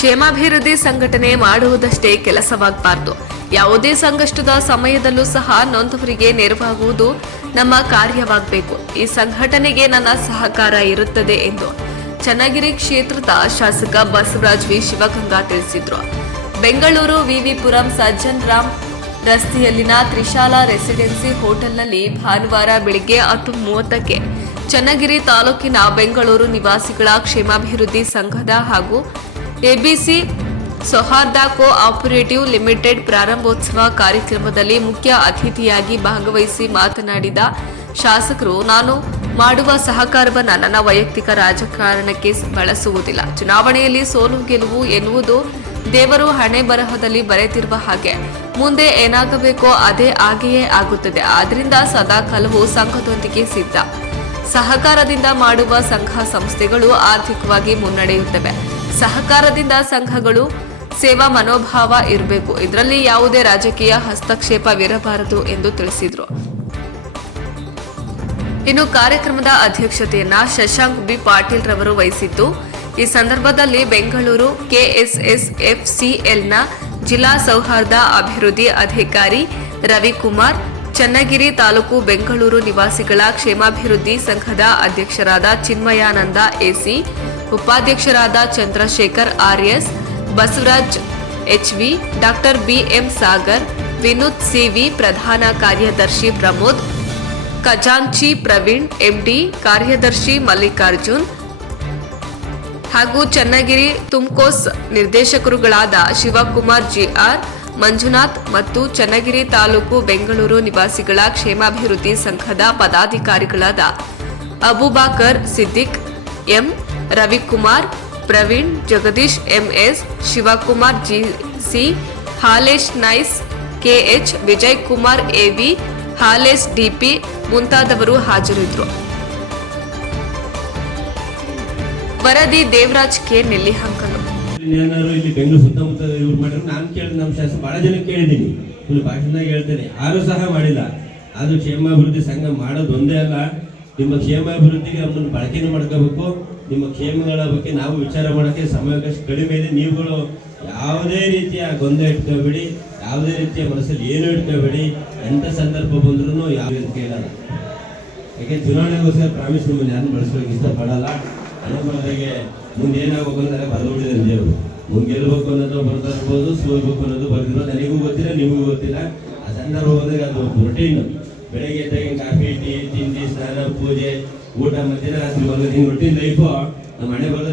ಕ್ಷೇಮಾಭಿವೃದ್ಧಿ ಸಂಘಟನೆ ಮಾಡುವುದಷ್ಟೇ ಕೆಲಸವಾಗಬಾರದು. ಯಾವುದೇ ಸಂಕಷ್ಟದ ಸಮಯದಲ್ಲೂ ಸಹ ನೊಂದವರಿಗೆ ನೆರವಾಗುವುದು ನಮ್ಮ ಕಾರ್ಯವಾಗಬೇಕು. ಈ ಸಂಘಟನೆಗೆ ನನ್ನ ಸಹಕಾರ ಇರುತ್ತದೆ ಎಂದು ಚನ್ನಗಿರಿ ಕ್ಷೇತ್ರದ ಶಾಸಕ ಬಸವರಾಜ್ ವಿ. ಶಿವಗಂಗಾ ತಿಳಿಸಿದ್ರು. ಬೆಂಗಳೂರು ವಿವಿಪುರಂ ಸಜ್ಜನ್ ರಾಮ್ ರಸ್ತೆಯಲ್ಲಿನ ತ್ರಿಶಾಲಾ ರೆಸಿಡೆನ್ಸಿ ಹೋಟೆಲ್ನಲ್ಲಿ ಭಾನುವಾರ ಬೆಳಿಗ್ಗೆ ಹತ್ತು ಮೂವತ್ತಕ್ಕೆ ಚನ್ನಗಿರಿ ತಾಲೂಕಿನ ಬೆಂಗಳೂರು ನಿವಾಸಿಗಳ ಕ್ಷೇಮಾಭಿವೃದ್ಧಿ ಸಂಘದ ಹಾಗೂ ಎಬಿಸಿ ಸೌಹಾರ್ದ ಕೋ ಆಪರೇಟಿವ್ ಲಿಮಿಟೆಡ್ ಪ್ರಾರಂಭೋತ್ಸವ ಕಾರ್ಯಕ್ರಮದಲ್ಲಿ ಮುಖ್ಯ ಅತಿಥಿಯಾಗಿ ಭಾಗವಹಿಸಿ ಮಾತನಾಡಿದ ಶಾಸಕರು, ನಾನು ಮಾಡುವ ಸಹಕಾರವನ್ನು ನನ್ನ ವೈಯಕ್ತಿಕ ರಾಜಕಾರಣಕ್ಕೆ ಬಳಸುವುದಿಲ್ಲ. ಚುನಾವಣೆಯಲ್ಲಿ ಸೋಲು ಗೆಲುವು ಎನ್ನುವುದು ದೇವರು ಹಣೆ ಬರಹದಲ್ಲಿ ಬರೆತಿರುವ ಹಾಗೆ. ಮುಂದೆ ಏನಾಗಬೇಕೋ ಅದೇ ಆಗಿಯೇ ಆಗುತ್ತದೆ. ಆದ್ರಿಂದ ಸದಾ ಕಾಲವು ಸಂಘದೊಂದಿಗೆ ಸಿದ್ಧ. ಸಹಕಾರದಿಂದ ಮಾಡುವ ಸಂಘ ಸಂಸ್ಥೆಗಳು ಆರ್ಥಿಕವಾಗಿ ಮುನ್ನಡೆಯುತ್ತವೆ. ಸಹಕಾರದಿಂದ ಸಂಘಗಳು ಸೇವಾ ಮನೋಭಾವ ಇರಬೇಕು. ಇದರಲ್ಲಿ ಯಾವುದೇ ರಾಜಕೀಯ ಹಸ್ತಕ್ಷೇಪವಿರಬಾರದು ಎಂದು ತಿಳಿಸಿದರು. ಇನ್ನು ಕಾರ್ಯಕ್ರಮದ ಅಧ್ಯಕ್ಷತೆಯನ್ನ ಶಶಾಂಕ್ ಬಿ ಪಾಟೀಲ್ ರವರು ವಹಿಸಿದ್ದು, ಈ ಸಂದರ್ಭದಲ್ಲಿ ಬೆಂಗಳೂರು ಕೆಎಸ್ಎಸ್ ಎಫ್ಸಿಎಲ್ನ ಜಿಲ್ಲಾ ಸೌಹಾರ್ದ ಅಭಿವೃದ್ಧಿ ಅಧಿಕಾರಿ ರವಿಕುಮಾರ್, ಚನ್ನಗಿರಿ ತಾಲೂಕು ಬೆಂಗಳೂರು ನಿವಾಸಿಗಳ ಕ್ಷೇಮಾಭಿವೃದ್ಧಿ ಸಂಘದ ಅಧ್ಯಕ್ಷರಾದ ಚಿನ್ಮಯಾನಂದ ಎಸಿ ಉಪಾಧ್ಯಕ್ಷರಾದ Chandrashekar RS Basavaraj HV, doctor BM Sagar C CV, ಪ್ರಧಾನ ಕಾರ್ಯದರ್ಶಿ ಪ್ರಮೋದ್, ಖಜಾಂಚಿ ಪ್ರವೀಣ್, ಎಂಡಿ ಕಾರ್ಯದರ್ಶಿ ಮಲ್ಲಿಕಾರ್ಜುನ್ ಹಾಗೂ ಚನ್ನಗಿರಿ ತುಮ್ಕೋಸ್ ನಿರ್ದೇಶಕರುಗಳಾದ ಶಿವಕುಮಾರ್ ಜಿಆರ್, ಮಂಜುನಾಥ್ ಮತ್ತು ಚನ್ನಗಿರಿ ತಾಲೂಕು ಬೆಂಗಳೂರು ನಿವಾಸಿಗಳ ಕ್ಷೇಮಾಭಿವೃದ್ಧಿ ಸಂಘದ ಪದಾಧಿಕಾರಿಗಳಾದ Abubakar Siddiq M Ravikumar, Praveen, Jagadish MS Shivakumar GC Halesh nice KH Vijay Kumar AV Halesh DP ಮುಂತಾದವರು ಹಾಜರಿದ್ದರು ವರದಿ ದೇವರಾಜ್ ಕೆ ನೆಲ್ಲಿಹಂಕಲು ಇಲ್ಲಿ ಬೆಂಗಳೂರು ಸುತ್ತಮುತ್ತ ಇವ್ರು ಮಾಡಿದ್ರು ನಾನು ಕೇಳಿದ ನಮ್ಮ ಶಾಸಕ ಬಹಳ ಜನ ಕೇಳಿದ್ದೀನಿ. ಫುಲ್ ಭಾಷಣದಾಗ ಹೇಳ್ತೇನೆ. ಯಾರು ಸಹ ಮಾಡಿಲ್ಲ. ಅದು ಕ್ಷೇಮಾಭಿವೃದ್ಧಿ ಸಂಘ ಮಾಡೋದು ಒಂದೇ ಅಲ್ಲ. ನಿಮ್ಮ ಕ್ಷೇಮಾಭಿವೃದ್ಧಿಗೆ ನಮ್ಮನ್ನು ಬಳಕೆನೂ ಮಾಡ್ಕೋಬೇಕು. ನಿಮ್ಮ ಕ್ಷೇಮಗಳ ಬಗ್ಗೆ ನಾವು ವಿಚಾರ ಮಾಡೋಕ್ಕೆ ಸಮಯಾವಕಾಶ ಕಡಿಮೆ ಇದೆ. ನೀವುಗಳು ಯಾವುದೇ ರೀತಿಯ ಗೊಂದಲ ಇಟ್ಕೋಬೇಡಿ. ಯಾವುದೇ ರೀತಿಯ ಮನಸ್ಸಲ್ಲಿ ಏನು ಇಟ್ಕೋಬೇಡಿ. ಎಂಥ ಸಂದರ್ಭ ಬಂದ್ರೂ ಯಾವ ಕೇಳಲ್ಲ. ಯಾಕೆ ಚುನಾವಣೆಗೋಸ್ಕರ ಪ್ರಾಮಿಸ್ ನಿಮ್ಮನ್ನು ಯಾರನ್ನು ಬಳಸ್ಬೇಕು ಇಷ್ಟಪಡಲ್ಲ. ಹಣಬರರಿಗೆ ಮುಂದೆ ಏನಾಗಬೇಕು ಅನ್ನೋದೇ ಬರೆದುಬಿಟ್ಟಿದ್ದಾರೆ ದೇವರು. ಮುಂದೆ ಗೆಲ್ಲಬೇಕು ಅನ್ನೋದು ಬರ್ತಾರ್ಬೋದು ಸೋಲ್ಬೇಕು ಅನ್ನೋದು ಬರ್ತಿರೋ ನನಗೂ ಗೊತ್ತಿಲ್ಲ, ನಿಮಗೂ ಗೊತ್ತಿಲ್ಲ. ಆ ಸಂದರ್ಭ ಬಂದಾಗ ಅದು ರೊಟೀನ್ ಬೆಳಗ್ಗೆ ಎದ್ದಾಗ ಕಾಫಿ ಪೂಜೆ ಊಟ ಮಧ್ಯಾಹ್ನ ರಾತ್ರಿ ಬಂದು ಹಿಂಗೆ ರೊಟ್ಟಿ ಲೈಫು ನಮ್ಮ ಮನೆ ಬರೋದು